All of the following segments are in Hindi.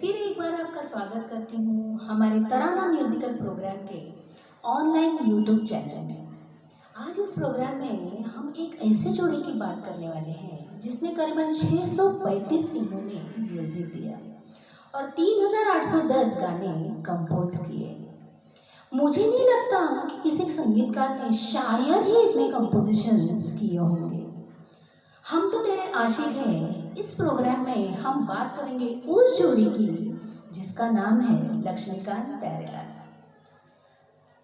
फिर एक बार आपका स्वागत करती हूँ हमारे तराना म्यूजिकल प्रोग्राम के ऑनलाइन यूट्यूब चैनल में। आज इस प्रोग्राम में हम एक ऐसे जोड़ी की बात करने वाले हैं जिसने करीबन 635 फिल्मों में म्यूजिक दिया और 3810 गाने कंपोज किए। मुझे नहीं लगता कि किसी संगीतकार ने शायद ही इतने कंपोजिशंस किए होंगे। हम तो तेरे आशिक हैं। इस प्रोग्राम में हम बात करेंगे उस जोड़ी की जिसका नाम है लक्ष्मीकांत प्यारेलाल।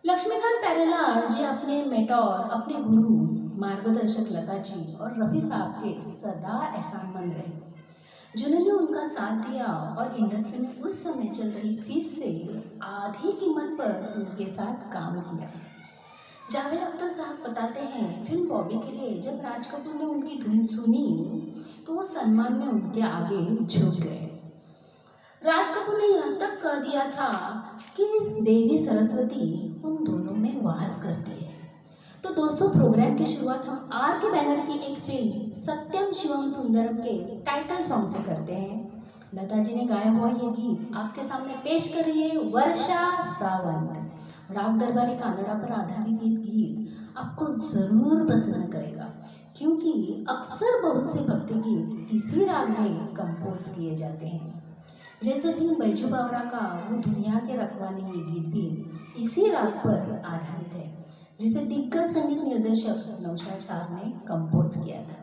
लक्ष्मीकांत प्यारेलाल जी अपने मेंटोर, अपने गुरु, मार्गदर्शक लता जी और रफ़ी साहब के सदा एहसानमंद रहे, जिन्होंने उनका साथ दिया और इंडस्ट्री में उस समय चल रही फीस से आधी कीमत पर उनके साथ काम किया। जावेद अख्तर साहब बताते हैं, फिल्म बॉबी के लिए जब राज कपूर ने उनकी धुन सुनी तो वो सम्मान में उनके आगे झुक गए। राज कपूर ने यहाँ तक कह दिया था कि देवी सरस्वती उन दोनों में वास करती है। तो दोस्तों, प्रोग्राम की शुरुआत हम आर के बैनर की एक फिल्म सत्यम शिवम सुंदरम के टाइटल सॉन्ग से करते हैं। लता जी ने गाया हुआ ये गीत आपके सामने पेश कर रही है वर्षा सावंत। राग दरबारी कानड़ा पर आधारित ये गीत आपको ज़रूर पसंद करेगा, क्योंकि अक्सर बहुत से भक्ति गीत इसी राग में कंपोज किए जाते हैं। जैसे फिल्म बैजू बावरा का वो दुनिया के रखवाले ये गीत भी इसी राग पर आधारित है, जिसे दिग्गज संगीत निर्देशक नौशाद साहब ने कंपोज किया था।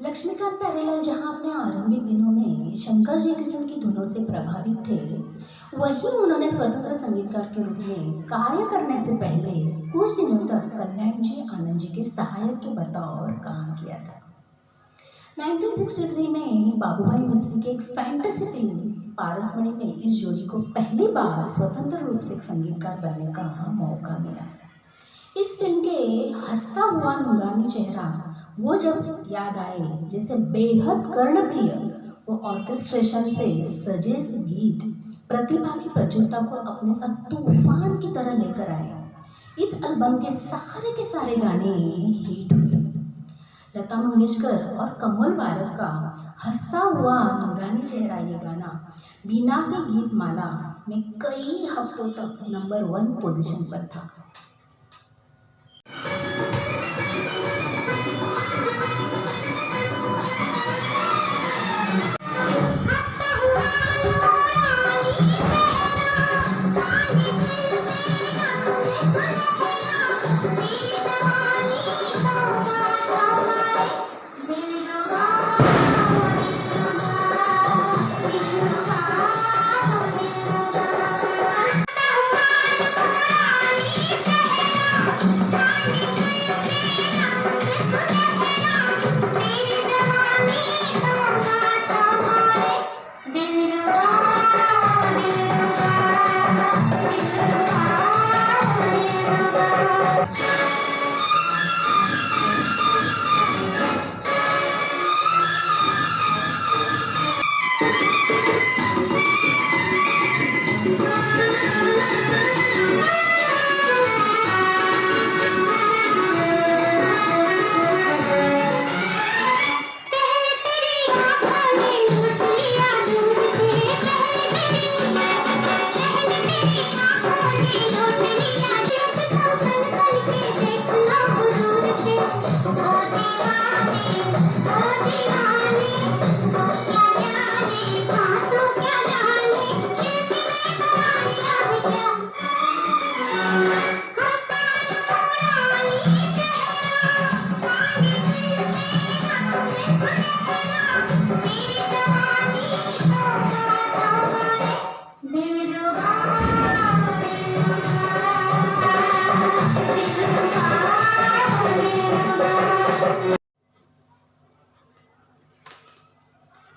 लक्ष्मीकांत प्यारेलाल जहाँ अपने आरंभिक दिनों में शंकर जी किशन की धुनों से प्रभावित थे, वहीं उन्होंने स्वतंत्र संगीतकार के रूप में कार्य करने से पहले कुछ दिनों तक कल्याण जी आनंद जी के सहायक के बतौर काम किया था। 1963 में बाबूभाई मिस्त्री के एक फैंटेसी फिल्म पारसमणि में इस जोड़ी को पहली बार स्वतंत्र रूप से संगीतकार बनने का मौका मिला। इस फिल्म के हंसता हुआ नूरानी चेहरा वो जब याद आए, जैसे बेहद कर्णप्रिय वो ऑर्केस्ट्रेशन से सजे गीत प्रतिभा की प्रचुरता को अपने साथ तूफान की तरह लेकर आए। इस एल्बम के सारे गाने हिट हुए। लता मंगेशकर और कमल भारत का हंसता हुआ नूरानी चेहरा ये गाना बीना के गीत माला में कई हफ्तों तक नंबर 1 पोजीशन पर था।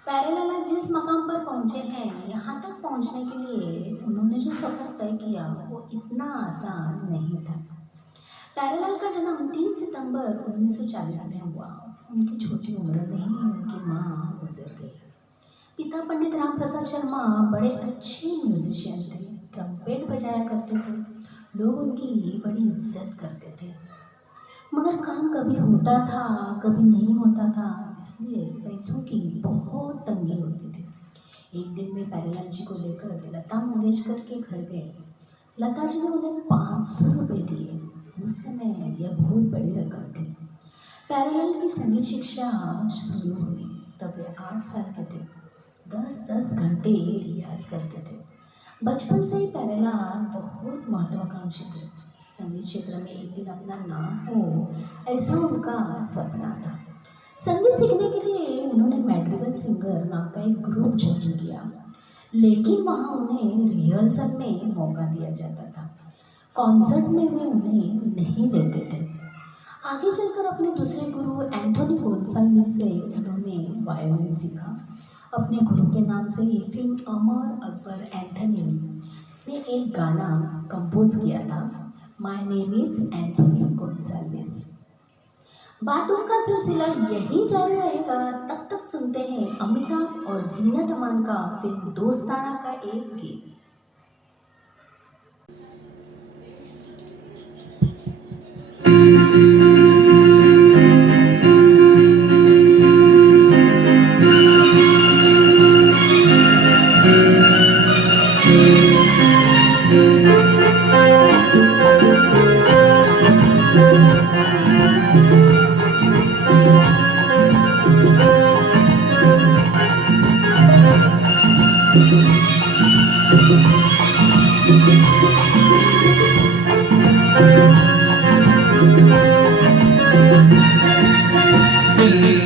प्यारेलाल जिस मकाम पर पहुंचे हैं, यहाँ तक पहुंचने के लिए उन्होंने जो सफ़र तय किया वो इतना आसान नहीं था। प्यारेलाल का जन्म 3 सितंबर 1940 में हुआ। उनकी छोटी उम्र में ही उनकी माँ गुजर गई। पिता पंडित राम प्रसाद शर्मा बड़े अच्छे म्यूजिशियन थे, ट्रम्पेट बजाया करते थे, लोग उनकी बड़ी इज्जत करते थे। मगर काम कभी होता था कभी नहीं होता था, इसलिए पैसों की बहुत तंगी होती थी। एक दिन वे प्यारेलाल जी को लेकर लता मंगेशकर के घर गए। लता जी ने उन्हें 500 रुपये दिए। उस समय यह बहुत बड़ी रकम थी। प्यारेलाल की संगीत शिक्षा शुरू हुई तब वे 8 साल के थे। 10-10 घंटे रियाज करते थे। बचपन से ही प्यारेलाल बहुत महत्वाकांक्षी थे। संगीत क्षेत्र में एक दिन अपना नाम हो, ऐसा उनका सपना था। संगीत सीखने के लिए उन्होंने मैड्रिगल सिंगर नाम का एक ग्रुप ज्वाइन किया, लेकिन वहाँ उन्हें रिहर्सल में मौका दिया जाता था। कॉन्सर्ट में वे उन्हें नहीं लेते थे। आगे चलकर अपने दूसरे गुरु एंथोनी गोन्साल्विस से उन्होंने वायोलिन सीखा। अपने गुरु के नाम से ही फिल्म अमर अकबर एंथोनी में एक गाना कंपोज किया था, my name is Anthony Gonsalves. बातों का सिलसिला यही जारी रहेगा। तब तक सुनते हैं अमिताभ और जीनत अमान का फिल्म दोस्ताना का एक गीत।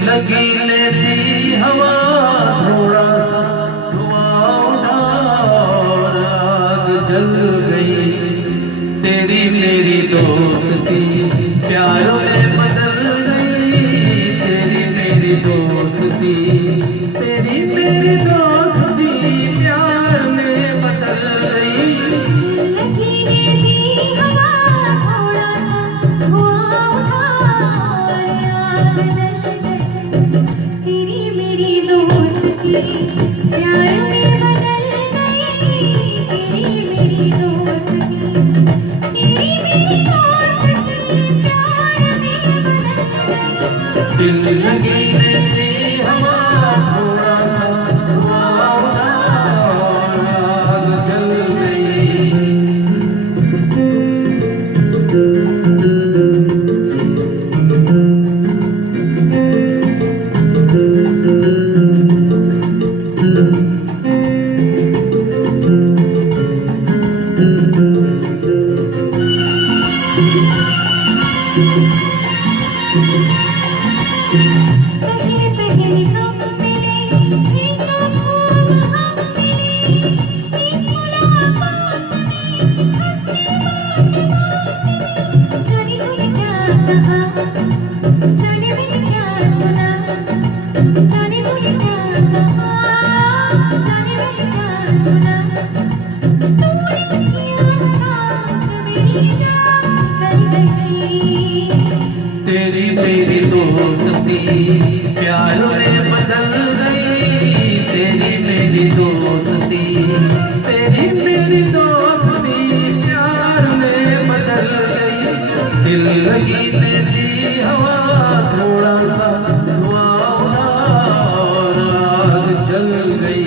लगी लेती हवा थोड़ा सा धुआं उठा और आग जल गई। तेरी मेरी दोस्ती प्यार में बदल गई। तेरी मेरी दोस्ती, तेरी मेरी दोस्ती प्यार में बदल गई। लगी लेती हवा थोड़ा सा धुआं उठा और आग जल गई। तेरी मेरी दोस्ती प्यार में बदल गई। तेरी मेरी दोस्ती, तेरी मेरी दोस्ती प्यार में बदल गई। दिल लगी लेती हवा थोड़ा सा धुआं उठा और आग जल गई। पहले पहले कब मिले थे तो खूब हम मिले। एक मुलाकात में हंसी बात बात में जाने तूने क्या कहा, जाने मैंने क्या सुना। जाने तूने क्या कहा, जाने मैंने क्या सुना। तूने किया मजाक मेरी जान निकल गई। तेरी मेरी दोस्ती प्यार में बदल गई। तेरी मेरी दोस्ती, तेरी मेरी दोस्ती प्यार में बदल गई। दिल लगी लेती हवा थोड़ा सा धुआं उठा और आग जल गई।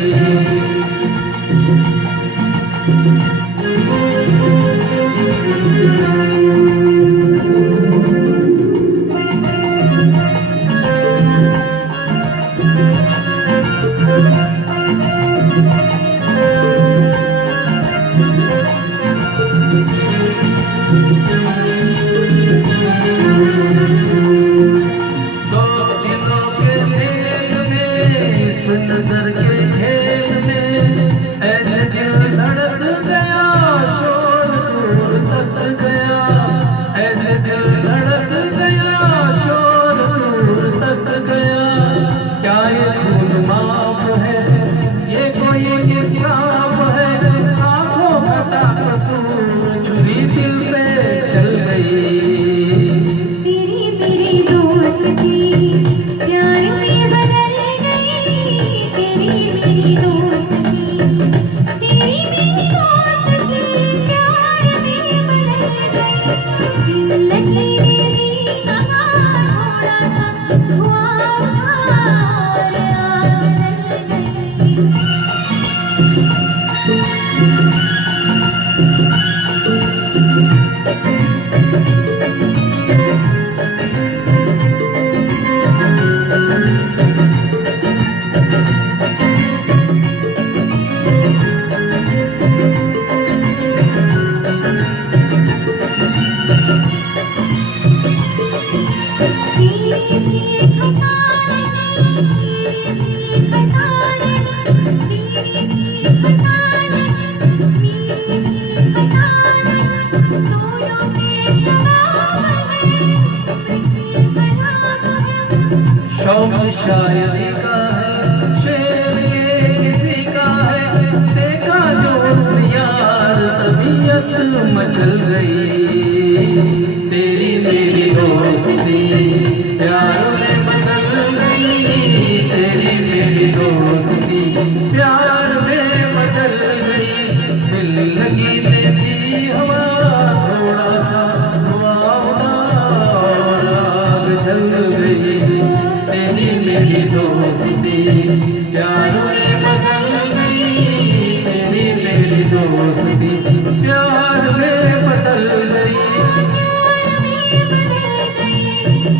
दो दिलों के मेल में, इस नजर के खेल में, ऐसे दिल धड़क गया, शोर दूर तक गया। ऐसे दिल धड़क गया, शोर दूर तक गया। क्या ये खून माफ है, ये कोई इंसाफ है, आंखों का कसूर छुरी दिल पे चल गई। तेरी मेरी दोस्ती प्यार में बदल गई, तेरी मेरी दोस्ती, तेरी मेरी दोस्ती प्यार में बदल गई। दिल लगने दी हमारा थोड़ा सा हुआ और आग जल गई। तेरी भी खता नहीं, मेरी भी खता नहीं, तेरी भी खता नहीं, मेरी भी खता नहीं, दोनों पेशवाब हैं, पृथ्वी खराब है। शौक शायरी का है, शेर ये किसी का है, देखा जो उसने यार तबीयत मचल गई। तेरी मेरी दोस्ती प्यार में बदल गई, तेरी मेरी दोस्ती प्यार में बदल गई। दिल लगी ने दी हवा, थोड़ा सा हुआ और आग जल गई। तेरी मेरी दोस्ती प्यार में बदल गई, तेरी मेरी दोस्ती प्यार में बदल गई,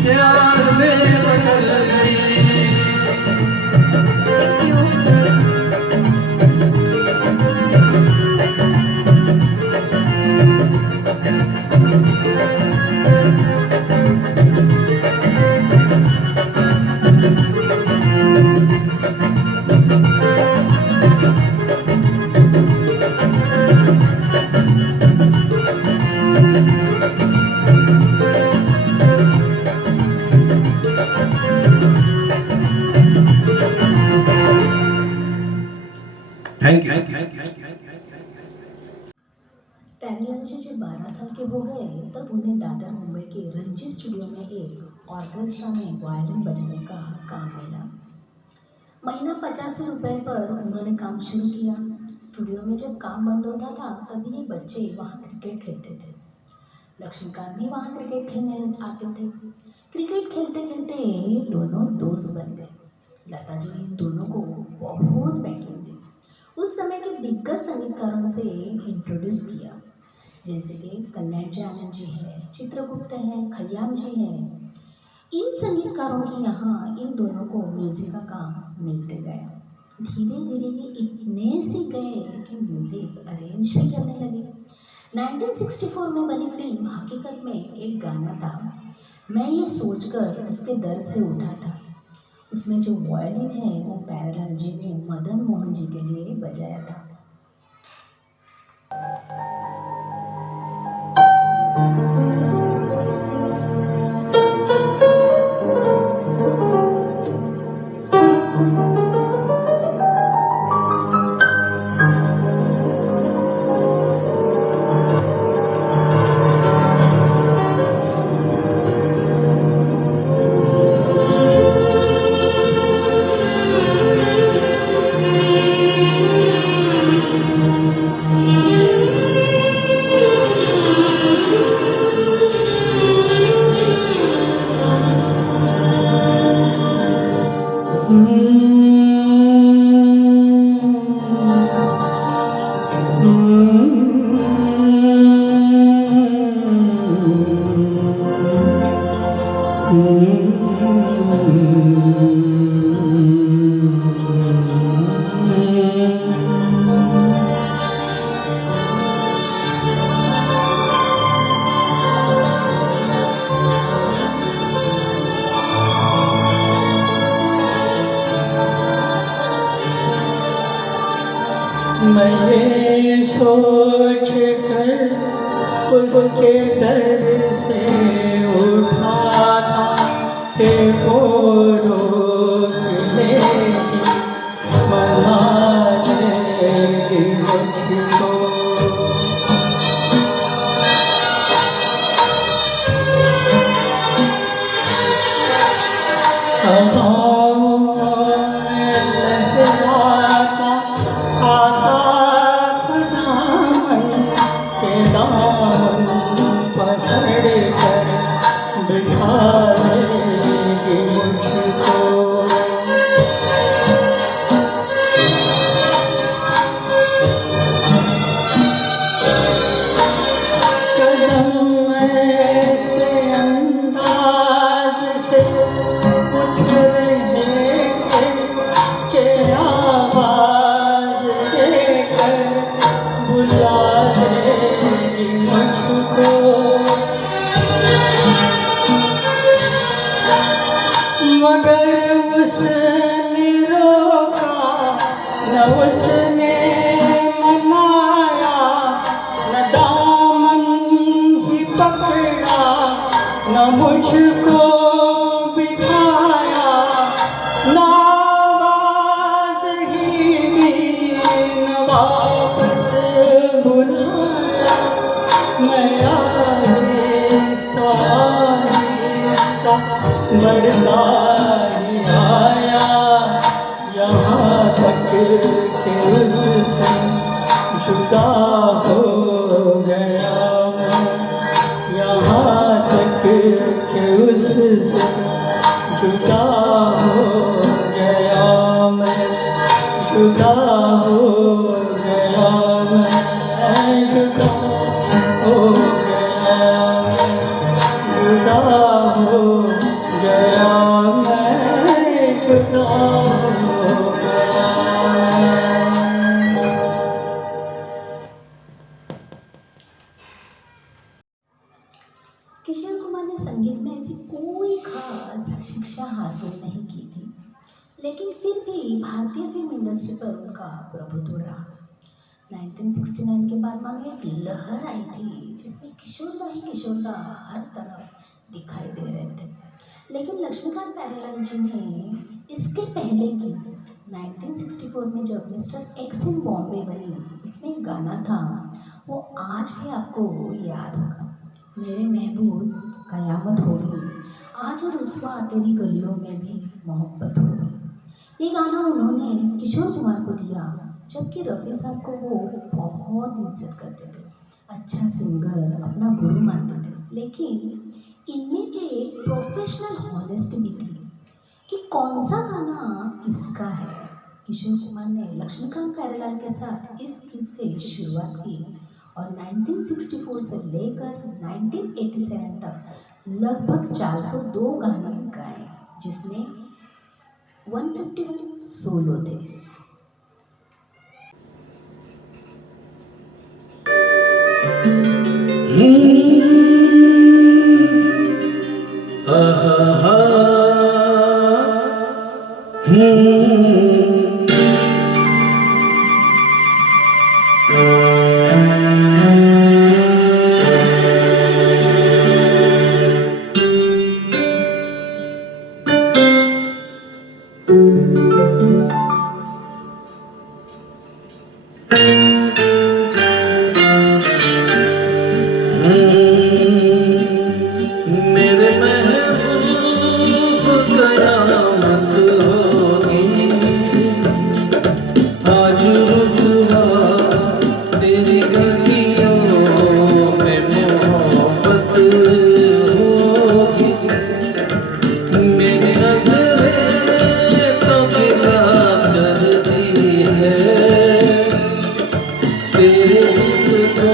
प्यार में बदल गई। Thank you. पैरेलाल जी जब 12 साल के हो गए तब उन्हें दादर मुंबई के रंजी स्टूडियो में एक ऑर्केस्ट्रा में वायलिन बजाने का काम मिला। महीना 85 रुपए पर उन्होंने काम शुरू किया। स्टूडियो में जब काम बंद होता था तभी ये बच्चे वहाँ क्रिकेट खेलते थे। लक्ष्मीकांत भी वहाँ क्रिकेट खेलने आते थे। क्रिकेट खेलते खेलते दोनों दोस्त बन गए। लता जी ने इन दोनों को बहुत बैकिंग दी। उस समय के दिग्गज संगीतकारों से इंट्रोड्यूस किया, जैसे कि कल्याण जी आनंद जी हैं, चित्रगुप्त हैं, खयाम जी हैं। इन संगीतकारों के यहाँ इन दोनों को म्यूज़िक का काम मिलते गया। धीरे धीरे ये इतने सीख गए कि म्यूज़िक अरेंज भी करने लगे। 1964 में बनी फिल्म हकीकत में एक गाना था, मैं ये सोचकर उसके दर्द से उठा था। उसमें जो वायलिन है वो पैरेलाल जी ने मदन मोहन जी के लिए बजाया था। मैं ये सोच कर उसके दर से उठा था कि वो रोक लेगी, न उसने मनाया, न दामन ही पकड़ा, न मुझको बिठाया, न आवाज ही दी, न वापस बुलाया। मैं आहिस्ता आहिस्ता बढ़ता ही आया, यहाँ तक के उससे जुदा हो गया मैं, यहाँ तक के उससे जुदा हो गया मैं, जुदा हो गया मैं, जुदा हो गया मैं, जुदा हो गया मैं, जुदा हो गया मैं। किशोर कुमार ने संगीत में ऐसी कोई खास शिक्षा हासिल नहीं की थी, लेकिन फिर भी भारतीय फिल्म इंडस्ट्री पर उनका प्रभुत्व रहा। 1969 के बाद मानो एक लहर आई थी जिसमें किशोर ही किशोरदा हर तरफ दिखाई दे रहे थे। लेकिन लक्ष्मीकांत प्यारेलाल जी ने इसके पहले की 1964 में जब मिस्टर एक्स इन बॉम्बे बनी, उसमें एक गाना था, वो आज भी आपको याद होगा, मेरे महबूब कयामत होगी, आज रुस्वा तेरी गलियों में भी मोहब्बत होगी। ये गाना उन्होंने किशोर कुमार को दिया, जबकि रफ़ी साहब को वो बहुत इज्जत करते थे, अच्छा सिंगर, अपना गुरु मानते थे। लेकिन इनमें एक प्रोफेशनल हॉनेस्टी भी थी कि कौन सा गाना किसका है। किशोर कुमार ने लक्ष्मीकांत प्यारेलाल के साथ इस गीत से शुरुआत की और 1964 से लेकर 1987 तक लगभग 402 गाने गाए, जिसमें 151 सोलो थे। मेरे महबूब कयामत होगी, आज रुसवा तेरी गलियों में मोहब्बत होगी। मेरी नजरें तो गिला करती है, तेरे रूप को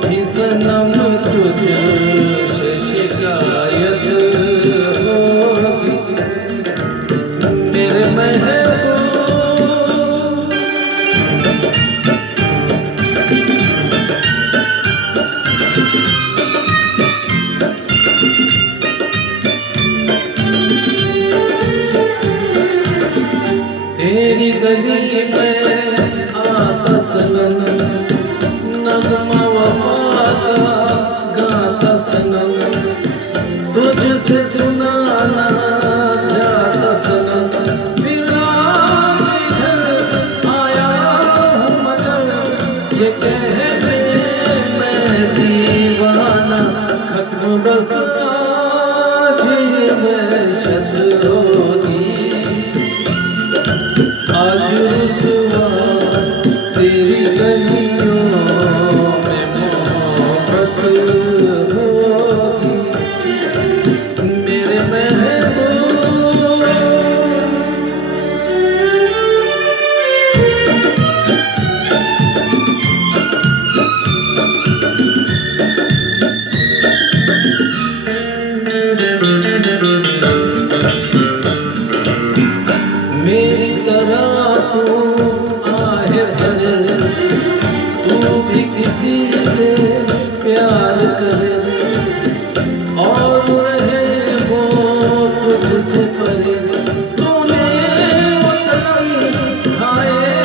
भी सनम तुझसे शिकायत होगी। मेरे महबूब तेरी गली में आता सनम, नगमा वफा का गाता सनम, तुझसे सुनाना जाता सनम। फिर आज इधर आया हूँ मगर ये कहने मैं दीवाना, खत्म बस आज ही वहशत होगी। आज रुसवा तेरी गलियों में मोहब्बत होगी। मेरे महबूब मेरी तरह तू आहे भरे, तू भी किसी से प्यार करे और रहे वो तुझसे परे। तूने वो सनम खाए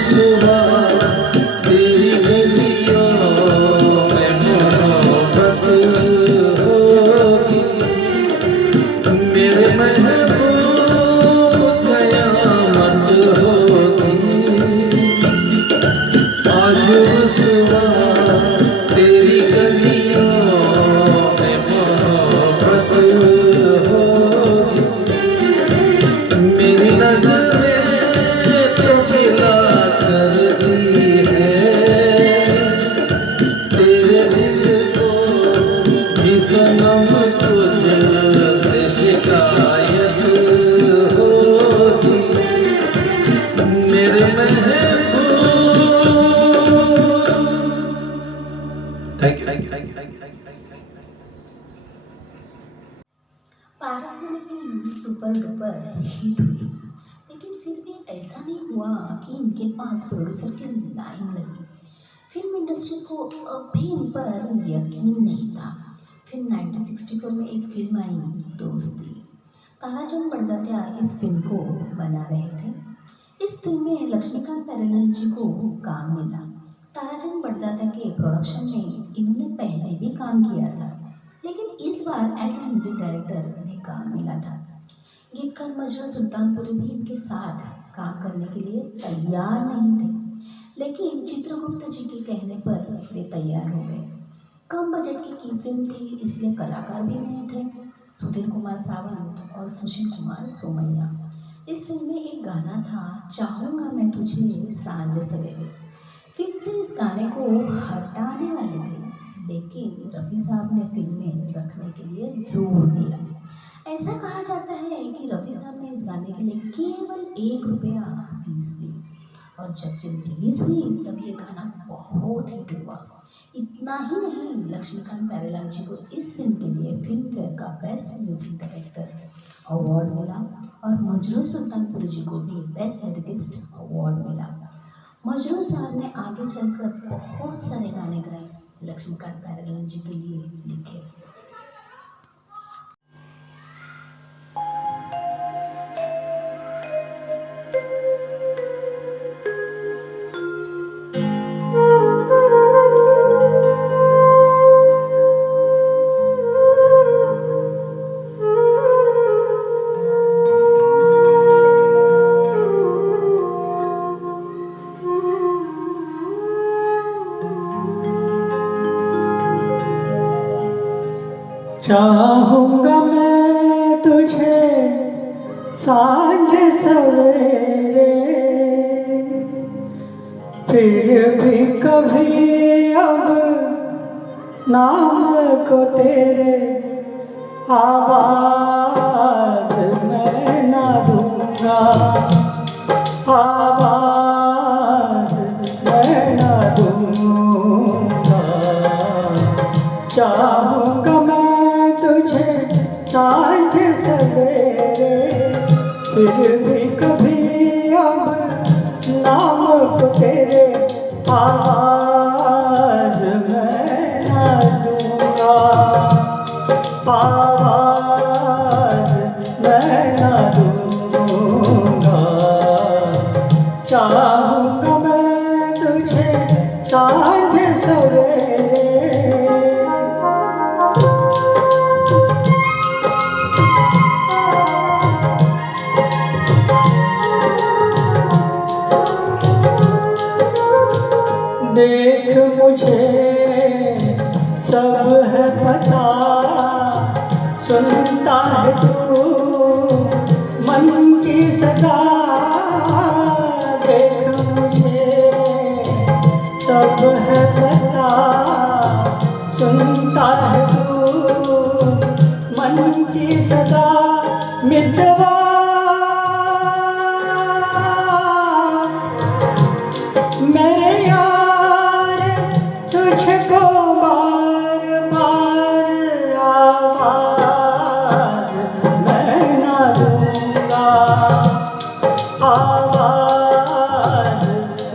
सुबह तेरी गलियों में मोहब्बत होगी, मेरे महबूब कयामत होगी। आज सुबह तेरी गलियों में मोहब्बत होगी, मेरी नजरें तो गिला करती है, तेरे दिल को भी सनम तुझसे शिकायत होगी, मेरे महबूब। Thank you. पारस वाली फिल्म सुपर डुपर हिट हुई, लेकिन फिर भी ऐसा नहीं हुआ कि इनके पास प्रोड्यूसर की लाइन लगी। फिल्म इंडस्ट्री को अब भी इन पर यकीन नहीं था। फिर 1964 में एक फिल्म आई दोस्ती। ताराचंद बड़जात्या इस फिल्म को बना रहे थे। इस फिल्म में लक्ष्मीकांत प्यारेलाल जी को काम मिला। ताराचंद बड़जात्या के प्रोडक्शन में इन्होंने पहले भी काम किया था, लेकिन इस बार एज ए म्यूजिक डायरेक्टर उन्हें काम मिला था। गीतकार मजरू सुल्तानपुरी भी इनके साथ काम करने के लिए तैयार नहीं थे, लेकिन चित्रगुप्त जी के कहने पर वे तैयार हो गए। कम बजट की फिल्म थी, इसलिए कलाकार भी नए थे, सुधीर कुमार सावंत और सुशील कुमार सोमैया। इस फिल्म में एक गाना था, चाहूँगा मैं तुझे सांझ सवेरे। फिल्म से इस गाने को हटाने वाले थे, लेकिन रफ़ी साहब ने फिल्म में रखने के लिए जोर दिया। ऐसा कहा जाता है कि रफ़ी साहब ने इस गाने के लिए केवल 1 रुपया फीस ली, और जब फिल्म रिलीज हुई तब ये गाना बहुत हिट हुआ। इतना ही नहीं, लक्ष्मीकांत प्यारेलाल जी को इस फिल्म के लिए फिल्म फेयर का बेस्ट म्यूजिक डायरेक्टर अवार्ड मिला, और मजरू सुल्तानपुरी जी को भी बेस्ट लिरिकिस्ट अवार्ड मिला। मजरू साहब ने आगे चलकर बहुत सारे गाने गाए, लक्ष्मीकांत प्यारेलाल जी के लिए लिखे। चाहूँगा मैं तुझे सांझ सवेरे, फिर भी कभी अब नाम को तेरे आवाज मैं ना दूँगा, आवाज मैं ना दूँगा। चाहूँगा मैं तुझे सांझ सवेरे, फिर भी कभी अब नाम को तेरे आवाज मैं ना दूँगा, आवाज मैं ना दूँगा। चाहूँगा मैं तुझे सांझ सवेरे। देख मुझे सब है पता, सुनता है तू मन की सदा। देख मुझे सब है पता, सुनता है तू मन की सदा। मितवा मेरे यार तुझको बार बार आवाज मैं ना दूँगा, आवाज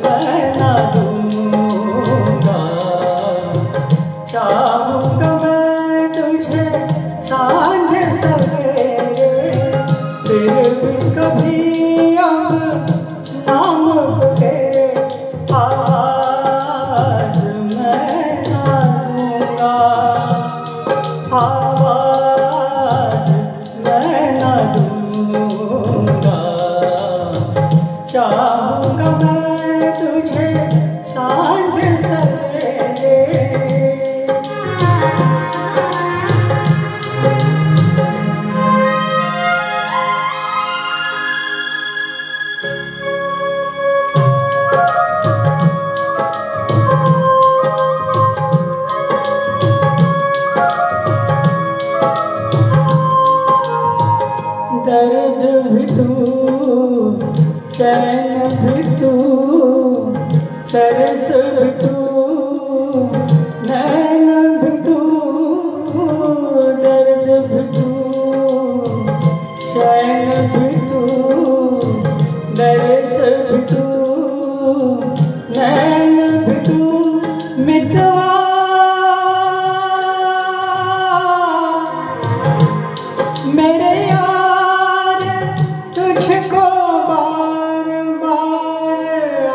मैं ना दूँगा। चाहूँगा मैं तुझे सांझ सवेरे, फिर तरस भी तू, नैन भी तू, दर्द भी तू, चैन भी तू, तरस भी तू, नैन भी तू, मितवा मेरे यार तुझको बार बार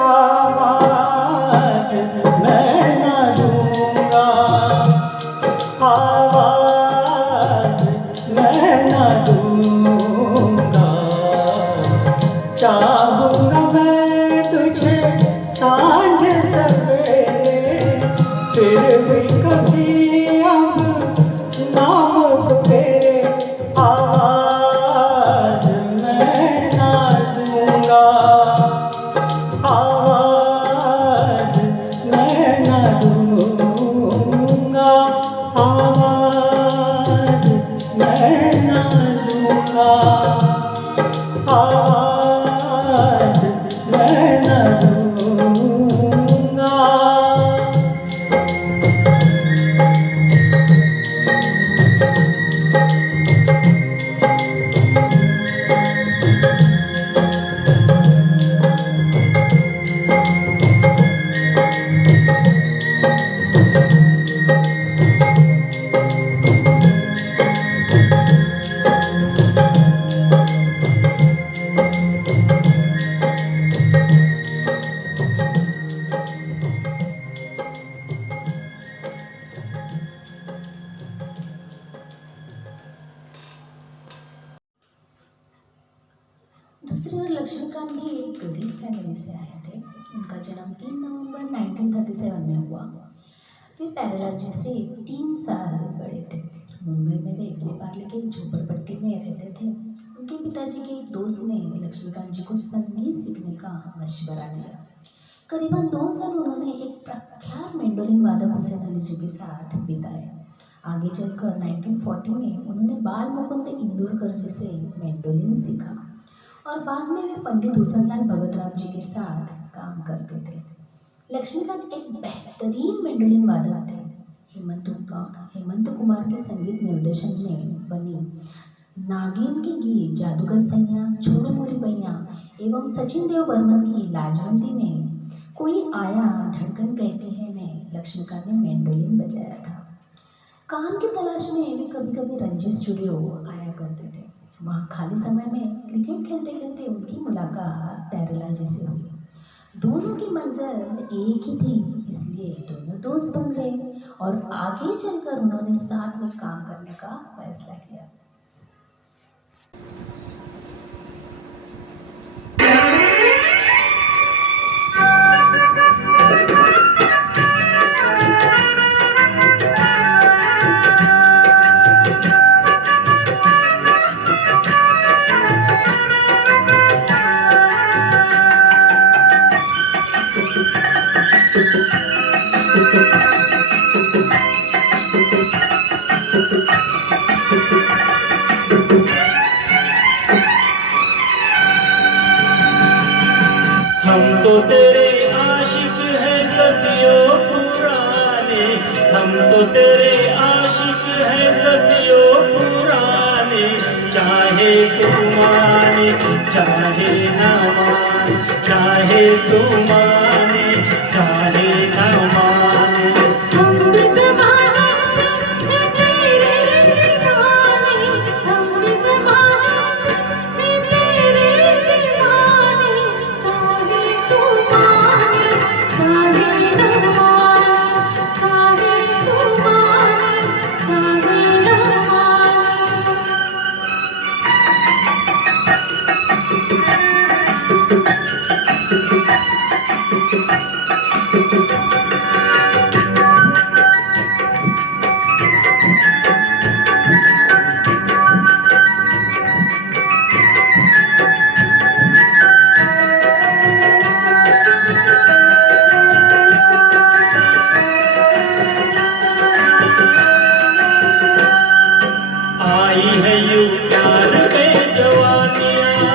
आवाज मैं ना दूंगा, आवाज मैं ना दूंगा। चाहूंगा मैं तुझे सांझ सवेरे, फिर भी कभी अब नाम को तेरे आवाज मैं ना दूंगा, आवाज मैं ना दूंगा, आवाज मैं ना दूंगा, आवाज मैं ना दूंगा। दूसरी ओर लक्ष्मीकांत भी एक गरीब फैमिली से आए थे। उनका जन्म 3 नवंबर 1937 में हुआ। वे पैरालाजी से 3 साल बड़े थे। मुंबई में वे इडली पार्ले के एक झोपड़पट्टी में रहते थे। उनके पिताजी के एक दोस्त ने लक्ष्मीकांत जी को संगीत सीखने का मशवरा दिया। करीबन 2 साल उन्होंने एक प्रख्यात मैंडोलिन वादक हुसैन अली जी के साथ बिताए। आगे चलकर 1940 में उन्होंने बाल मुकुंद इंदौरकर जी से मैंडोलिन सीखा और बाद में वे पंडित हुसनलाल भगतराम जी के साथ काम करते थे। लक्ष्मीकांत एक बेहतरीन मैंडोलिन वादक थे। हेमंत कुमार के संगीत निर्देशन में बनी नागिन के गीत जादूगर सैया, छोड़ो मोरी बैया एवं सचिन देव बर्मन की लाजवंती में कोई आया धड़कन कहती है में लक्ष्मीकांत ने मैंडोलिन बजाया था। काम की तलाश में वे कभी कभी रणजी स्टूडियो आया करते थे। वहाँ खाली समय में क्रिकेट खेलते खेलते उनकी मुलाकात पैरालाजी से हुई। दोनों की मंजिल एक ही थी, इसलिए दोनों दोस्त बन गए और आगे चलकर उन्होंने साथ में काम करने का फैसला किया। हम तो तेरे आशिक हैं सदियों पुराने, हम तो तेरे आशिक हैं सदियों पुराने। चाहे तू माने चाहे ना माने, चाहे तू माने चाहे ना माने। हम भी ज़माने से हैं तेरे दीवाने, हम भी ज़माने से हैं तेरे दीवाने। चाहे तू माने चाहे ना माने, चाहे तू माने चाहे ना माने। आई है यूं प्यार पे जवानियाँ,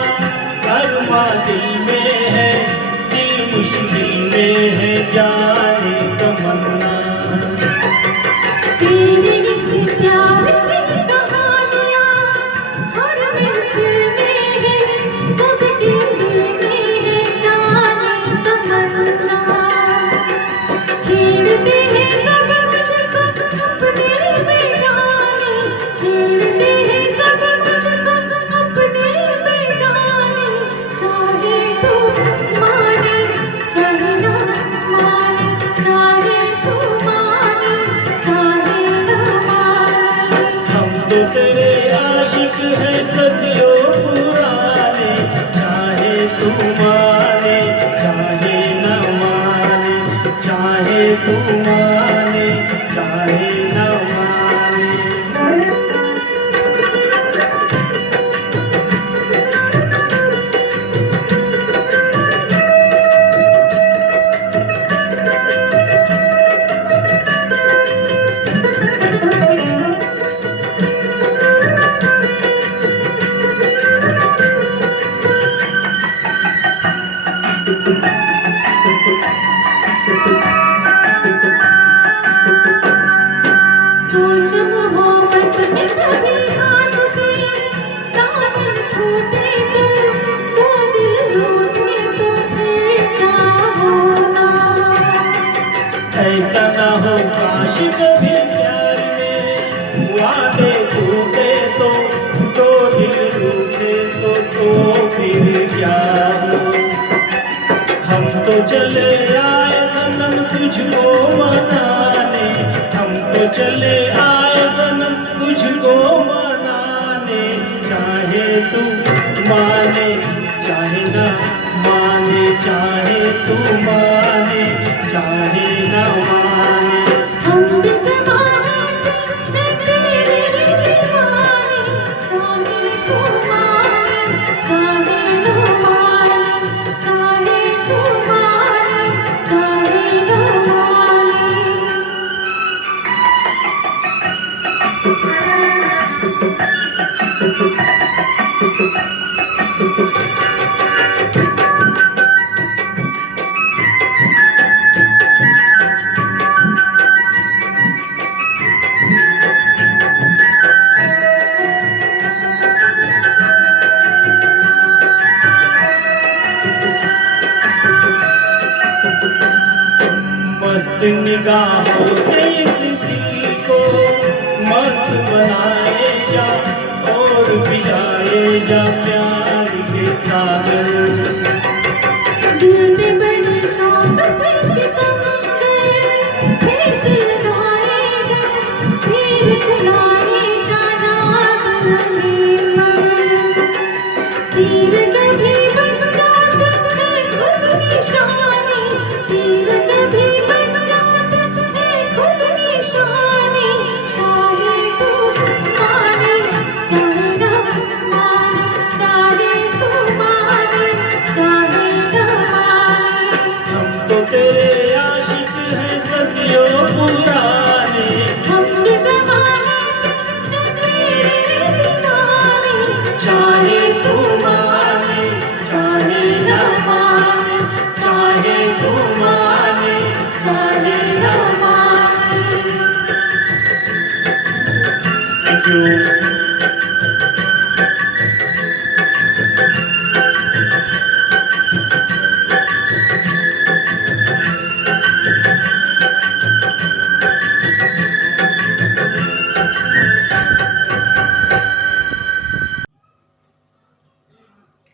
अरमा दिल में है, दिल मुश्किल में है। जाने तमन्ना। तेरे इस प्यार की कहानियाँ हर महफिल में है, सबके दिल में है जाने तमन्ना। छेड़ते हैं सब मुझको अपने बेगाने, छेड़ते हैं सब मुझको अपने बेगाने। चाहे तू माने चाहे ना माने, चाहे तू माने चाहे ना माने। हम तो तेरे आशिक हैं सदियों पुराने, चाहे तू माने चाहे न माने, चाहे तू माने चाहे न माने। सोच मोहब्बत में कभी हाथ से दामन छूटे तो दिल रूठे तो फिर क्या होगा। ऐसा ना हो काश कभी प्यार में वादे टूटे तो दिल रूठे तो फिर क्या हो। हम तो चले आए सनम तुझको मनाने, हम तो चले आए सनम तुझको मनाने। चाहे तू माने चाहे ना माने, चाहे तू माने चाहे ना माने। हम भी ज़माने से मैं तेरे दीवाने, चाहे तू माने चाहे ना माने, चाहे तू माने चाहे ना माने। मस्त निगाहों से इस दिल को मस्त बनाए जा और पिलाए जा प्यार के सागर। दिल में बड़े शौक से सितम गए, ठेस लगाए जा तीर चलाए जा रात रहे पर। तीर कभी बन जाते हैं खुद निशाने, तीर कभी बन जाते हैं खुद निशाने। चाहे तू माने चाहे ना माने, चाहे तू माने चाहे ना माने। हम तो तेरे आशिक हैं सदियों पुराने, हम भी ज़माने से हैं तेरे दीवाने। चाहे तू माने चाहे न माने, चाहे तू माने चाहे न माने। Thank you.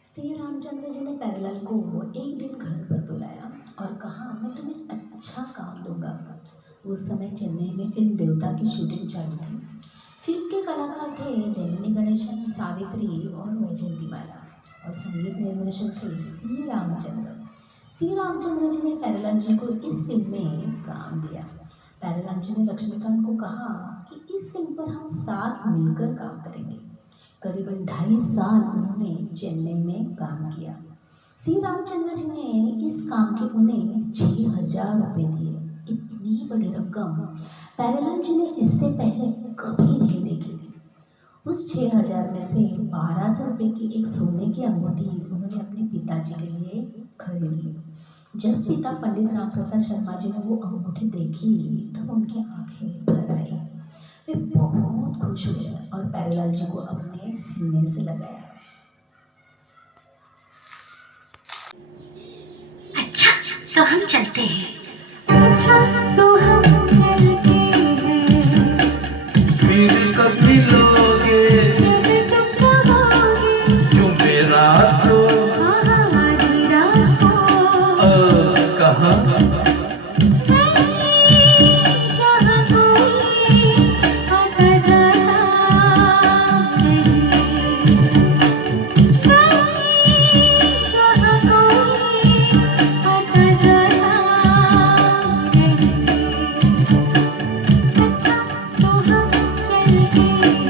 श्री रामचंद्र जी ने पैरलाल को एक दिन घर पर बुलाया और कहा, मैं तुम्हें अच्छा काम दूंगा। उस समय चेन्नई में फिल्म देवता की शूटिंग चालू थी। फिल्म के कलाकार थे जेमिनी गणेशन, सावित्री और वैजयंतीमाला, और संगीत निर्देशक थे श्री रामचंद्र। श्री रामचंद्र जी ने पैरलाल जी को इस फिल्म में काम दिया। पैरलाल जी ने लक्ष्मीकांत को कहा कि इस फिल्म पर हम साथ मिलकर काम करेंगे। करीबन 2.5 साल उन्होंने चेन्नई में काम किया। श्री रामचंद्र जी ने इस काम के उन्हें 6,000 रुपये दिए। इतनी बड़ी रकम पैरलाल जी ने इससे पहले कभी नहीं देखी थी। उस 6,000 में से 1,200 रुपये की एक सोने की अंगूठी उन्होंने अपने पिताजी के लिए खरीद ली। जब पिता पंडित राम प्रसाद शर्मा जी ने वो अंगूठी देखी तब उनकी आंखें भर आई। वे बहुत खुश हुए और प्यारेलाल जी को अपने सीने से लगाया। अच्छा तो हम चलते हैं, अच्छा तो हम चलते हैं, फिर कब मिलोगे जब तुम कहोगे, जो मेरा तो हाँ हमारी रात को, कहाँ जहाँ कोई आता जाता नहीं, जहाँ कोई आता जाता नहीं, अच्छा तो हम चलते हैं।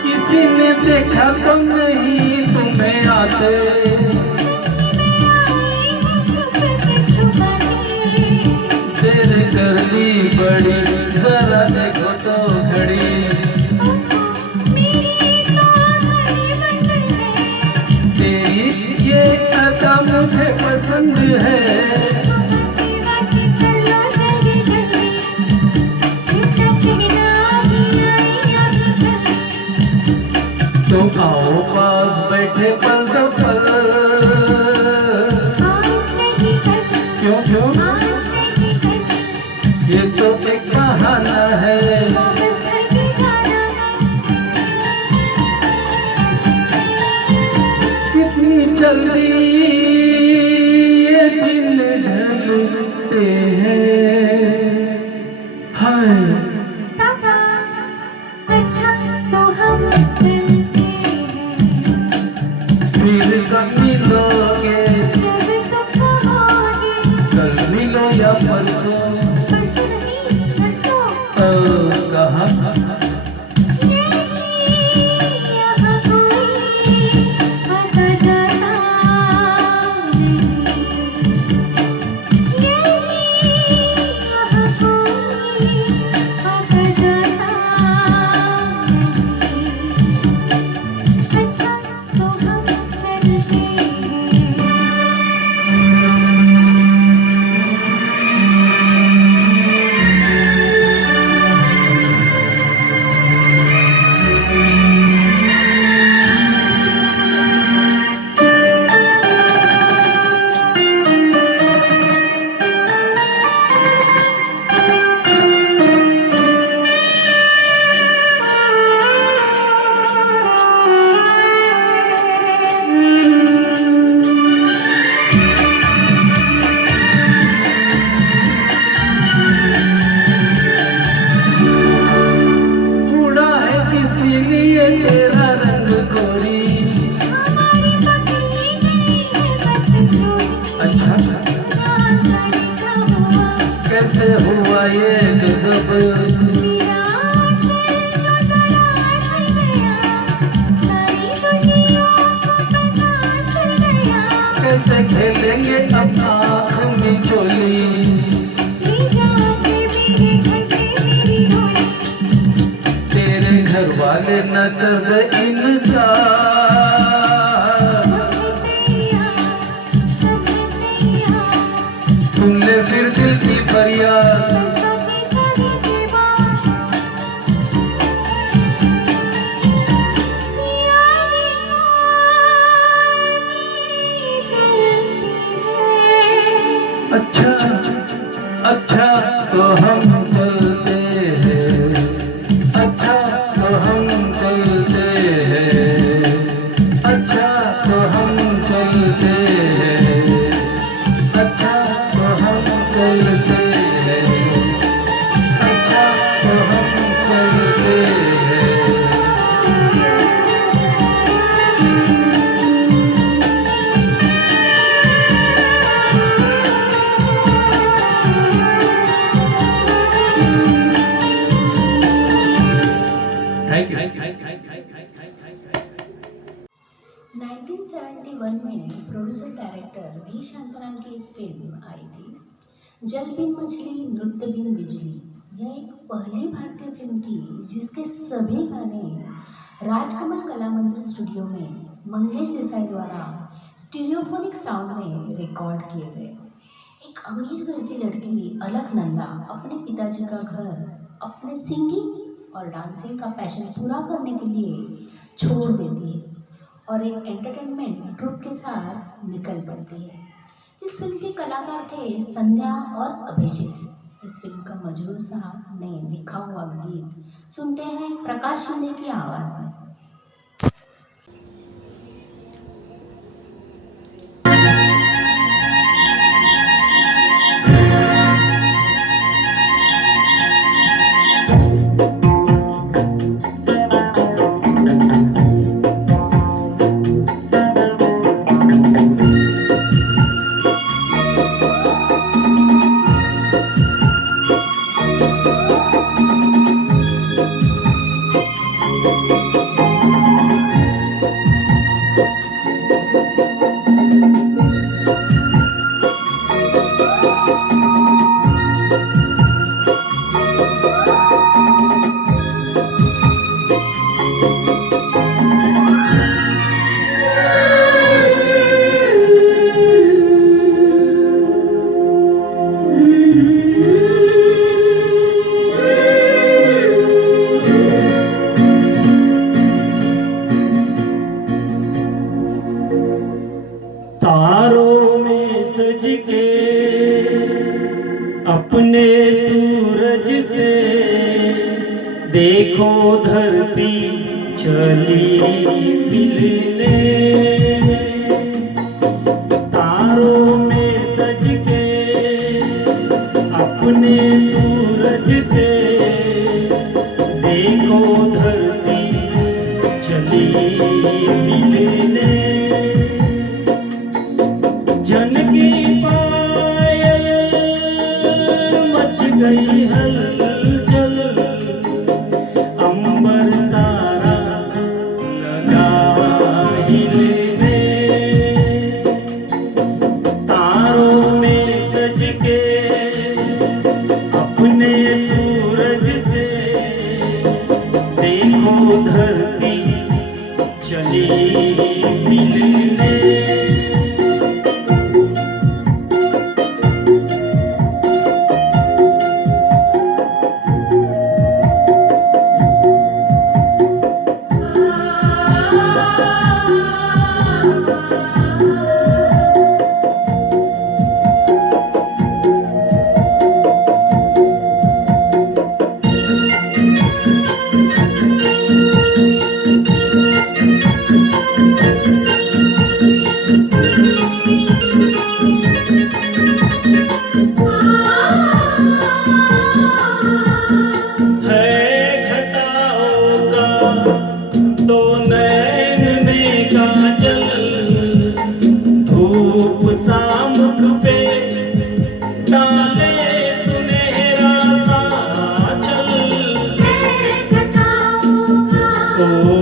किसी ने देखा तो नहीं तुम्हें आते, देर कर दी बड़ी, जरा देखो तो घड़ी, तेरी ये अदा मुझे पसंद है, तो आओ पास बैठे पल दो पल, क्यों क्यों ये तो एक बहाना है, कितनी जल्दी ये दिन ढलते हैं, हाय अच्छा तो हम चलते हैं, फिर कब मिलोगे, जब तुम कहोगे, कल मिलो या परसों, परसों नहीं परसों, कहाँ यहाँ कोई आता जाता नहीं, यहाँ कोई आता जाता नहीं, अच्छा तो हम चलते हैं। उड़ा है इसीलिए तेरा रंग गोरी, हमारी पगली नहीं है बस चोरी, अच्छा नाम जाने क्या हुआ, कैसे हुआ ये गजब, मेरा आंचल जो जरा ढल गया, सारी दुनिया को पता चल गया, कैसे खेलेंगे अब आँख में चोली, ले जाके मेरे घर से मेरी डोली, तेरे घर वाले न कर दे इनकार, सब है तैयार, सुन ले फिर दिल की फरियाद, बस बाकी शादी के बाद, यादें आती चलती है, अच्छा अच्छा तो हम चलते हैं, अच्छा तो हम चलते हैं, अच्छा तो हम चलते हैं, अच्छा तो हम चलते हैं, अच्छा तो हम चलते हैं। डायरेक्टर वी शांताराम की एक फिल्म आई थी, जल बिन मछली नृत्य बिन बिजली। यह एक पहली भारतीय फिल्म थी जिसके सभी गाने राजकमल कला मंदिर स्टूडियो में मंगेश देसाई द्वारा स्टीरियोफोनिक साउंड में रिकॉर्ड किए गए। एक अमीर घर की लड़की अलकनंदा अपने पिताजी का घर अपने सिंगिंग और डांसिंग का पैशन पूरा करने के लिए छोड़ देती है और एक एंटरटेनमेंट ट्रुप के साथ निकल पड़ती है। इस फिल्म के कलाकार थे संध्या और अभिजीत। इस फिल्म का मजरूर साहब ने लिखा हुआ गीत सुनते हैं प्रकाश शिंदे की आवाज़ में। तारों में सज के अपने सूरज से देखो धरती चली मिलने। तारों में सज के अपने सूरज से देखो धरती चली मिलने। जनकी पायल मच गई हलचल, अंबर सारा लगा हिलने। तारों में सज के अपने सूरज से देखो धरती चली मिलने। तो नैन में काजल, धूप सा मुख पे डाले सुनहरा सा चल। ओ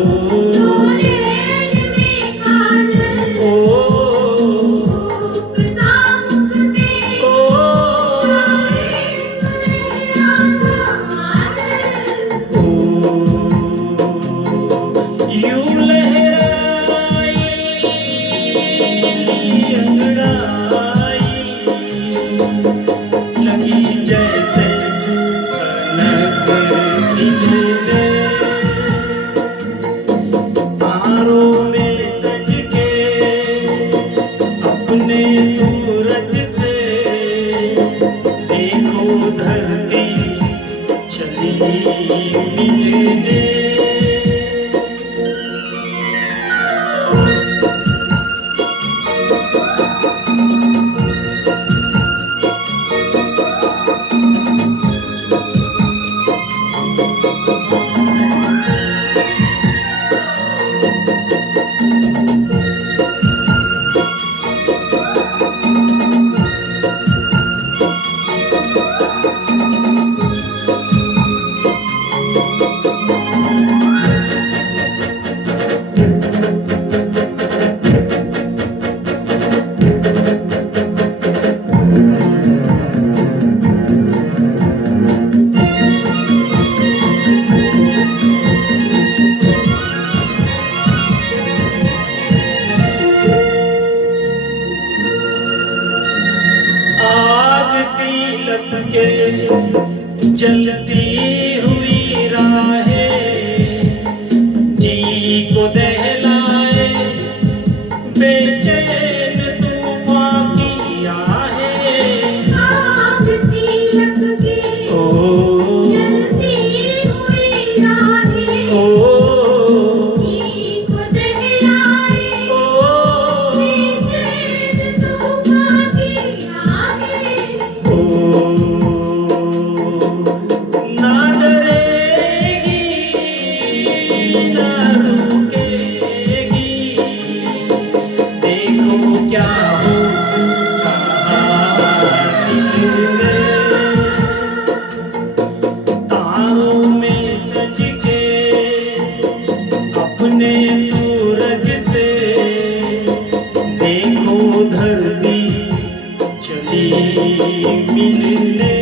लगी जैसे कनक खिलने। तारों में सज के अपने सूरज से देखो धरती चली मिलने। टपके जलती हुई राहें जी को दहलाए बेचैन तूफान की आहें आग सी लपके ओ जलती हुई राहें ओ जी को दहलाए ओ बेचैन तूफान की आहें ओ ना डरेगी ना रुकेगी देखो क्या हो कहा दिल ने तारों में सज के अपने सूरज से देखो धरती चली मिलने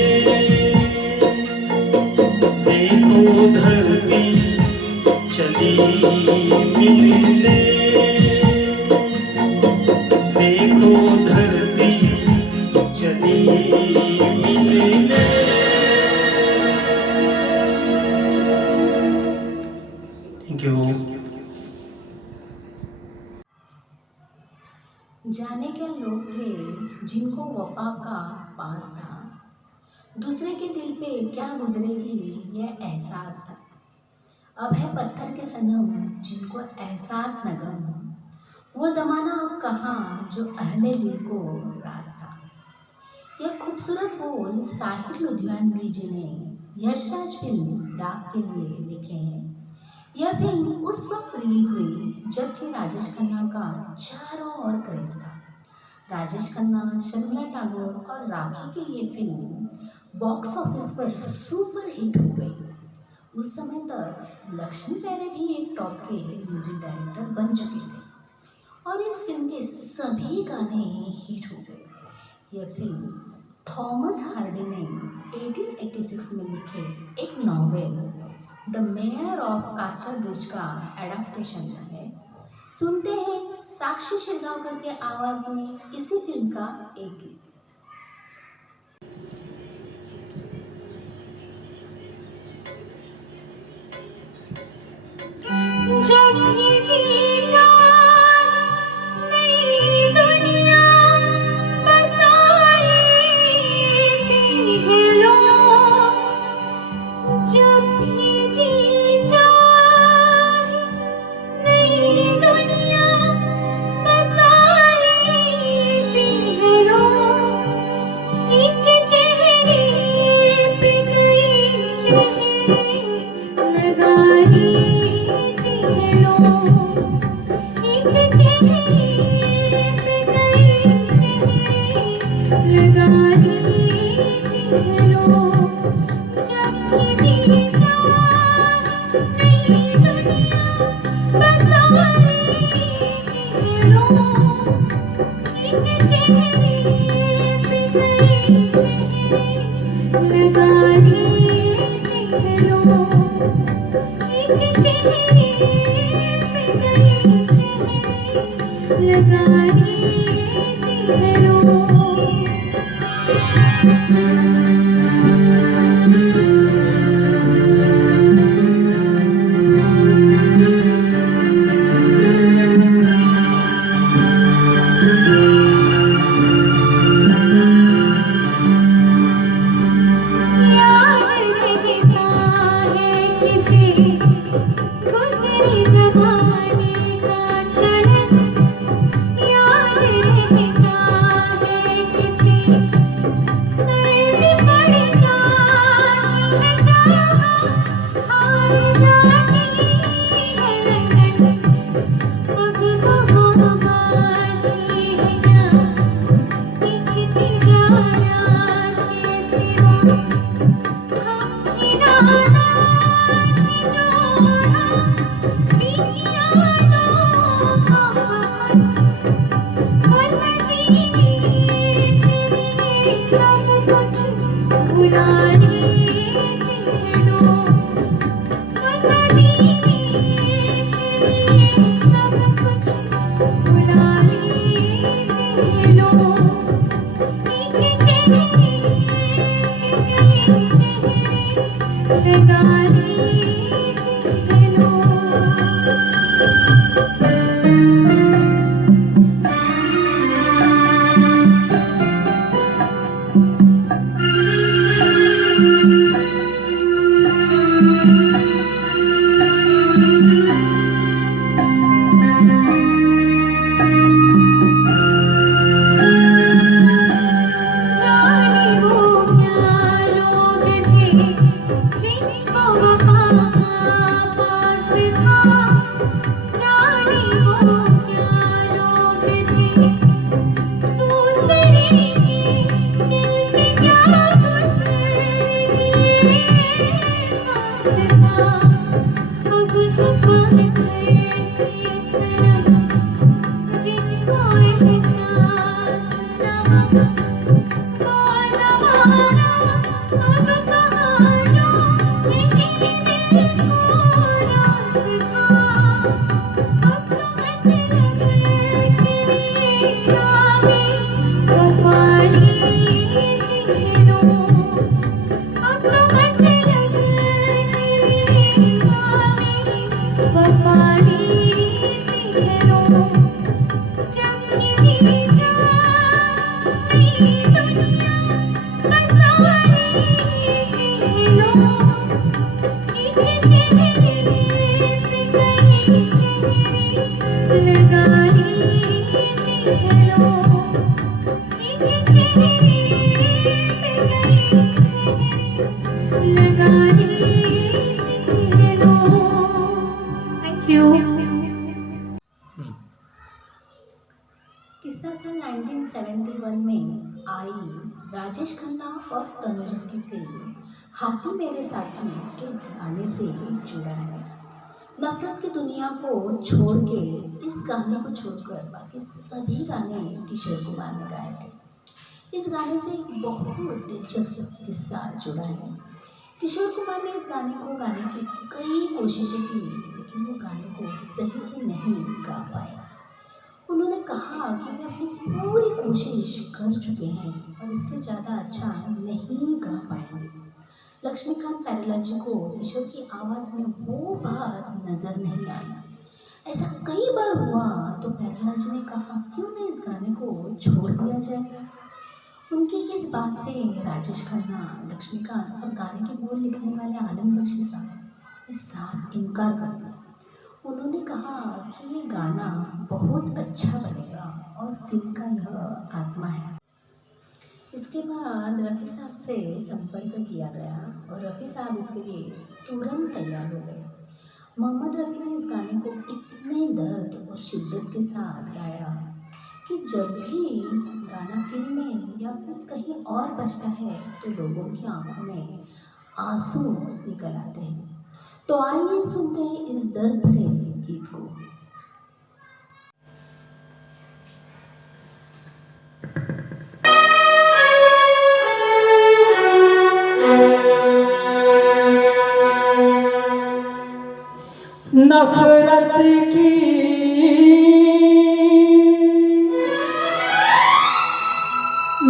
देखो धरती चली मिलने देखो धरती चली मिलने थैंक यू जाने क्या लोग थे जिनको वफा का पास था, दूसरे के दिल पे क्या गुजरेगी यह एहसास था। अब है पत्थर के सनम जिनको एहसास न गम, वो ज़माना अब कहाँ जो अहले दिल को रास था। यह खूबसूरत बोल साहिर लुधियानवी जी ने यशराज फिल्म दाग के लिए लिखे हैं। यह फिल्म उस वक्त रिलीज हुई जबकि राजेश खन्ना का चारों ओर क्रेज था। राजेश खन्ना, शर्मिला टैगोर और राखी की ये फिल्म बॉक्स ऑफिस पर सुपर हिट हो गई। उस समय तक लक्ष्मी प्यारे भी एक टॉप के म्यूजिक डायरेक्टर बन चुके थे और इस फिल्म के सभी गाने हिट हो गए। यह फिल्म थॉमस हार्डी ने 1886 में लिखे एक नॉवेल द मेयर ऑफ कास्टरब्रिज का एडाप्टेशन है। सुनते हैं साक्षी शिरगांवकर के आवाज़ में इसी फिल्म का एक गीत। जब भी जी जान नई दुनिया बसा लेते हैं लोग, जब भी जी जान नई दुनिया बसा लेते हैं लोग, एक चेहरे पे कई चेहरे लगा लेते हैं लोग, एक चेहरे पे कई चेहरे लगा लेते हैं लोग। जब भी जी जान नई दुनिया बसा लेते हैं लोग, एक चेहरे पे कई चेहरे लगा लेते हैं लोग, एक चेहरे पे कई चेहरे लगा लेते हैं लोग। याद रहता है किसी गुज़रे ज़माने का चलन, याद रहता है किसी सर्द पड़ जाती है जहाँ हार जाती है लगन। अब वहाँ बाकी है क्या एक तिजारा के सिवा, हम ही नादान थे जोड़ा बीती यादों का कफन, वरना जीने के लिए सब कुछ भुला लेते हैं लोग, वरना जीने के लिए सब कुछ भुला लेते हैं लोग। एक चेहरे ज़माना अब कहाँ जो यही दिल को ना सिखा। अब तो मतलब के लिए आगे वफाई चेहरों। अब तो मतलब के लिए आगे वफाई चेहरों। जब जी जान नई दुनिया बसाई चेहरों। एक चेहरे पे कई चेहरे लगाई चेहरों। एक चेहरे पे कई चेहरे लगाई चेहरों। Thank you. किस्सा सन 1971 में आई राजेश खन्ना और तनुजा की फिल्म हाथी मेरे साथी के गाने से ही जुड़ा है। नफरत की दुनिया को छोड़ के इस गाने को छोड़कर बाकी सभी गाने किशोर कुमार ने गाए थे। इस गाने से एक बहुत दिलचस्प किस्सा जुड़ा है। किशोर कुमार ने इस गाने को गाने की कई कोशिशें की, लेकिन वो गाने को सही से नहीं गा पाए। उन्होंने कहा कि वे अपनी पूरी कोशिश कर चुके हैं और इससे ज़्यादा अच्छा नहीं गा पाएंगे। लक्ष्मीकांत प्यारेलाल जी को किशोर की आवाज़ में वो बात नज़र नहीं आई। ऐसा कई बार हुआ तो प्यारेलाल जी ने कहा क्यों ना इस गाने को छोड़ दिया जाए। उनकी इस बात से राजेश खन्ना, लक्ष्मीकांत और गाने के बोल लिखने वाले आनंद बख्शी साहब इस साफ इनकार कर दिया। उन्होंने कहा कि ये गाना बहुत अच्छा बनेगा और फिल्म का यह आत्मा है। इसके बाद रफ़ी साहब से संपर्क किया गया और रफ़ी साहब इसके लिए तुरंत तैयार हो गए। मोहम्मद रफ़ी ने इस गाने को इतने दर्द और शिद्दत के साथ गाया कि जब भी गाना फिल्म में या फिर कहीं और बजता है तो लोगों की आंखों में आंसू निकल आते हैं। तो आइए सुनते हैं इस दर्द भरे गीत को। नफरत की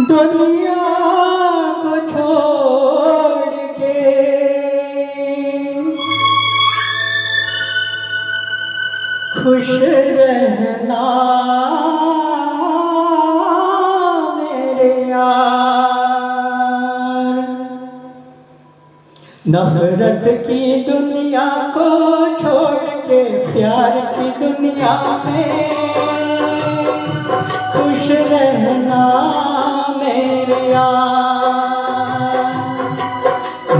दुनिया को छोड़ के खुश रहना मेरे यार। नफरत की दुनिया को छोड़ के प्यार की दुनिया में खुश रहना मेरे यार।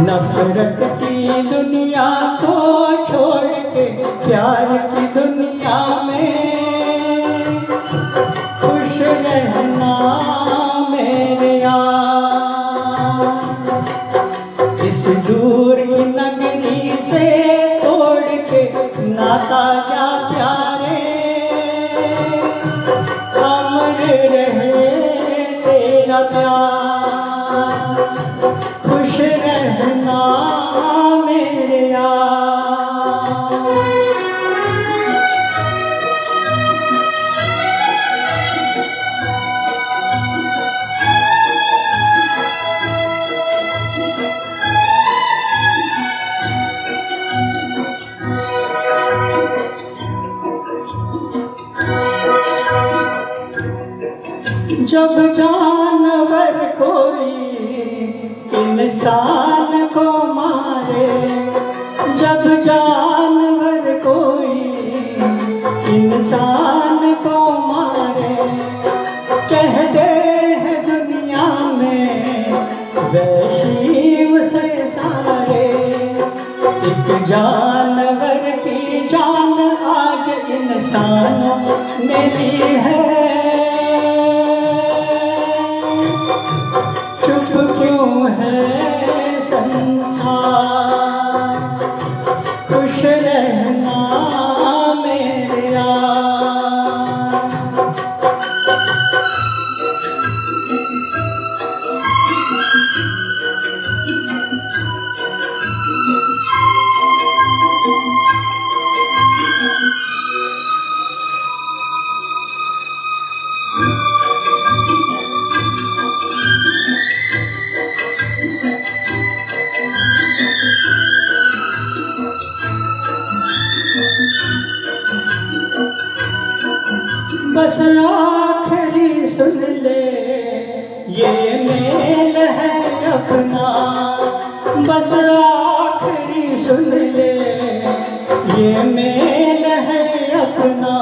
नफरत की दुनिया को छोड़ के प्यार की दुनिया में खुश रहना मेरे यार। इस दूर की नगरी से तोड़ के नाता जा प्यारे अमर रहे तेरा प्यार। खुश रहना मेरे यार। जब जानवर कोई इंसान को मारे, जब जानवर कोई इंसान को मारे, कह दे है दुनिया में वैशी उसे सारे। एक जानवर की जान आज इंसानों ने ली है, चुप क्यों है संसार। खुश रहना मेरे यार। ये मेल है अपना, बस आखिरी सुन ले। ये मेल है अपना,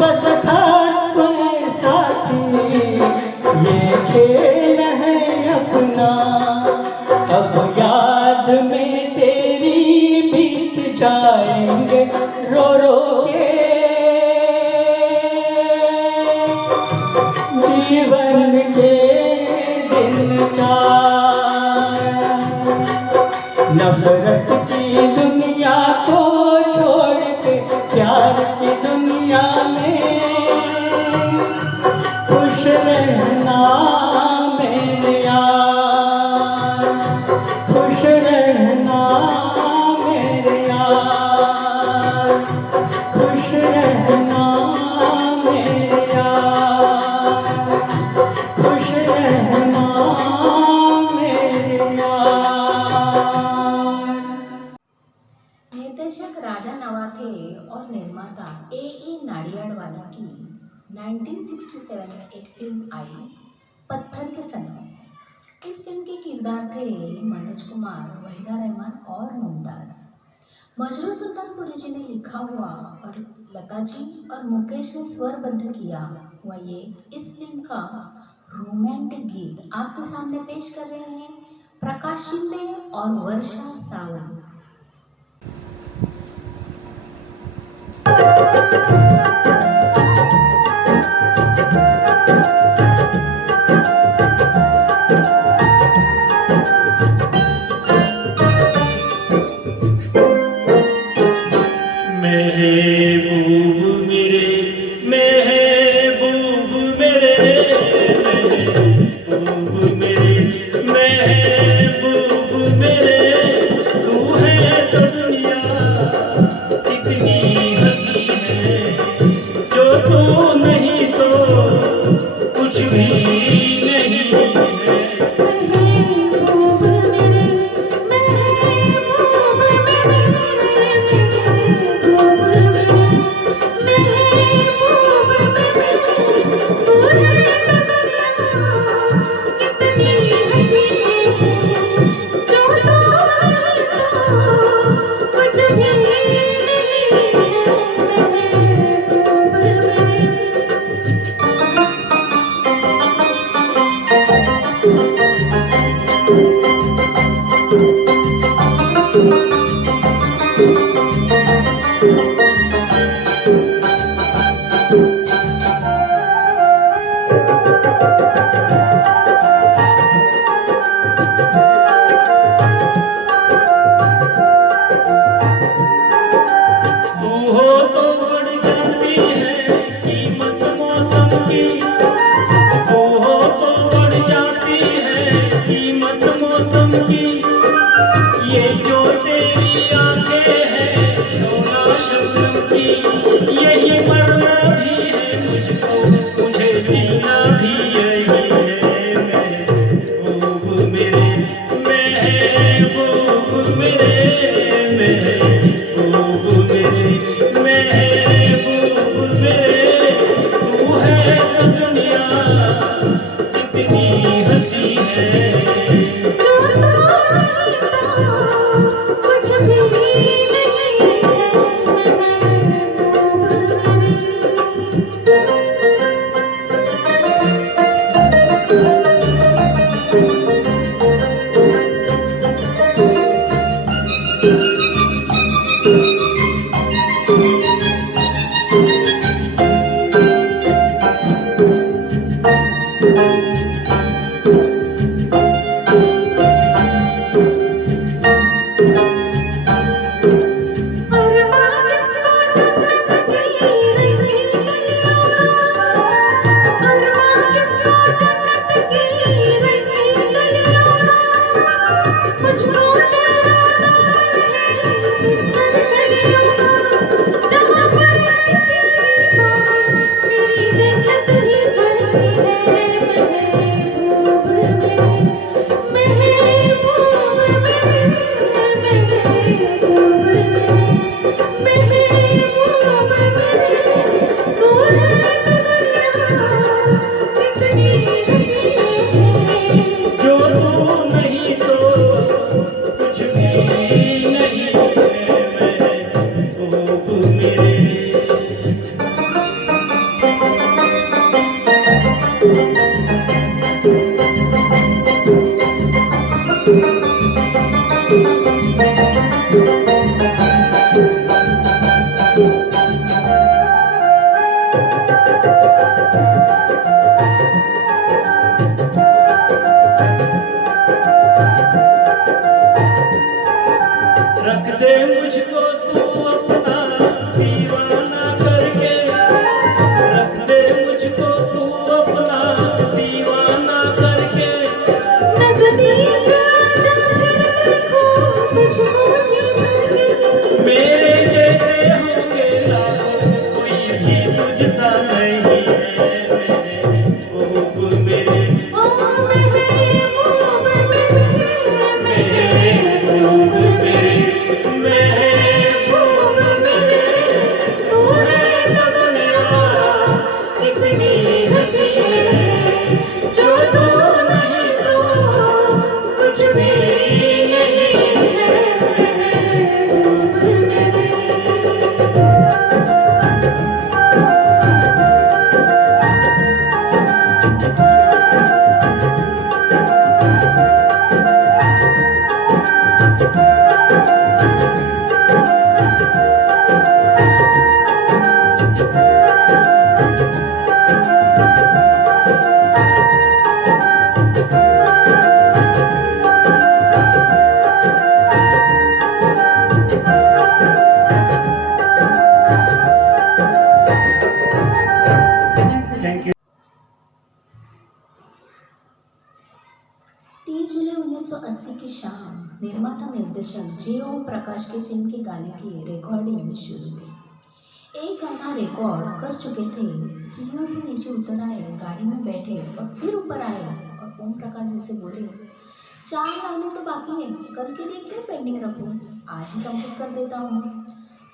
बस खत्म है साथी, ये खेल है अपना। अब याद में तेरी बीत जाएंगे रो रो के जीवन के दिन चार। नफरत की दुनिया को छोड़ के प्यार की दुनिया में खुश रहना मेरे यार, खुश रहना मेरे यार, खुश रहना मेरे यार, खुश रहना मेरे यार। निर्देशक राजा नवाखे और निर्माता ए नाडियाडवाला की 1967 में एक फिल्म आई पत्थर के सनम। इस फिल्म के किरदार थे मनोज कुमार, वहीदा रहमान और मुमताज़। मजरू सुल्तानपुरी जी ने लिखा हुआ और लता जी और मुकेश ने स्वरबद्ध किया हुआ ये इस फिल्म का रोमांटिक गीत आपके सामने पेश कर रहे हैं प्रकाश शिंदे और वर्षा सावंत। महबूब मेरे, महबूब मेरे, महबूब मेरे, महबूब मेरे, तू है तो दुनिया इतनी हंसी है, जो तू नहीं तो कुछ भी नहीं है। महबूब मेरे, महबूब मेरे, महबूब मेरे, महबूब मेरे, तू है तो दुनिया कितनी हंसी है, जो तू नहीं तो कुछ भी नहीं है। महबूब मेरे। तू हो तो बढ़ जाती है कीमत मौसम की, तू हो तो बढ़ जाती है कीमत मौसम की। ये जो तेरी आंखें हैं शोला शबनम की, यही मरना भी है मुझको, मुझे जीना भी यही है। महबूब मेरे, महबूब मेरे, महबूब मेरे, महबूब मेरे, तू है तो दुनिया कितनी हंसी है। जो तू नहीं तो कुछ भी नहीं है। महबूब मेरे। कितनी हंसी मेरे ओ महबूब मेरे, महबूब मेरे, महबूब मेरे, तू है तो दुनिया कितनी हंसी है, जो तू नहीं तो कुछ भी नहीं है, महबूब मेरे। Thank you. 30 जुलाई 1980 की शाम निर्माता निर्देशक जे ओम प्रकाश की फिल्म के गाने की रिकॉर्डिंग शुरू थी। एक गाना रिकॉर्ड कर चुके थे, सीढ़ियों से नीचे उतर आए, गाड़ी में बैठे और फिर ऊपर आए और ओम प्रकाश जी से बोले, 4 लाइनें तो बाकी है, कल के लिए क्यों पेंडिंग रखूं, आज ही कंप्लीट कर देता हूँ।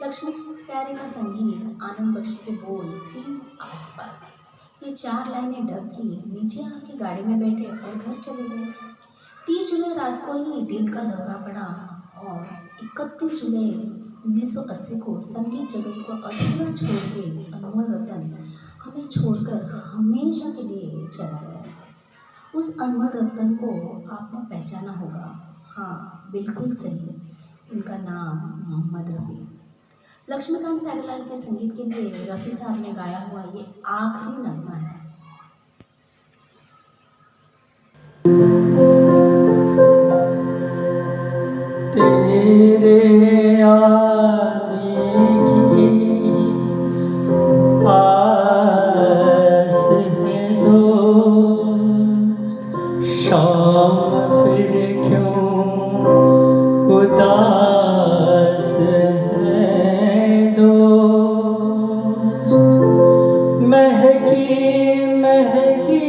लक्ष्मी प्यारे का संगीत, आनंद बख्शी के बोल, फिल्म आसपास। ये 4 लाइनें डब की, नीचे आके गाड़ी में बैठे और घर चले गए। 30 जुलाई रात को ही दिल का दौरा पड़ा और 31 जुलाई 1980 को संगीत जगत को अधूरा छोड़ के अनमोल रतन हमें छोड़कर हमेशा के लिए चला गया। उस अनमोल रतन को आपने पहचाना होगा, हाँ बिल्कुल सही, उनका नाम मोहम्मद रफ़ी। लक्ष्मीकांत प्यारेलाल के संगीत के लिए रफ़ी साहब ने गाया हुआ ये आखिरी नगमा है। तेरे आने की आस है दोस्त, शाम फिर क्यों उदास है दोस्त, महकी महकी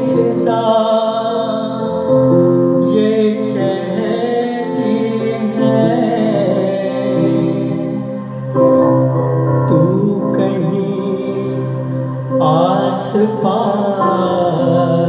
फिजा ये कहती है, तू कहीं आस पास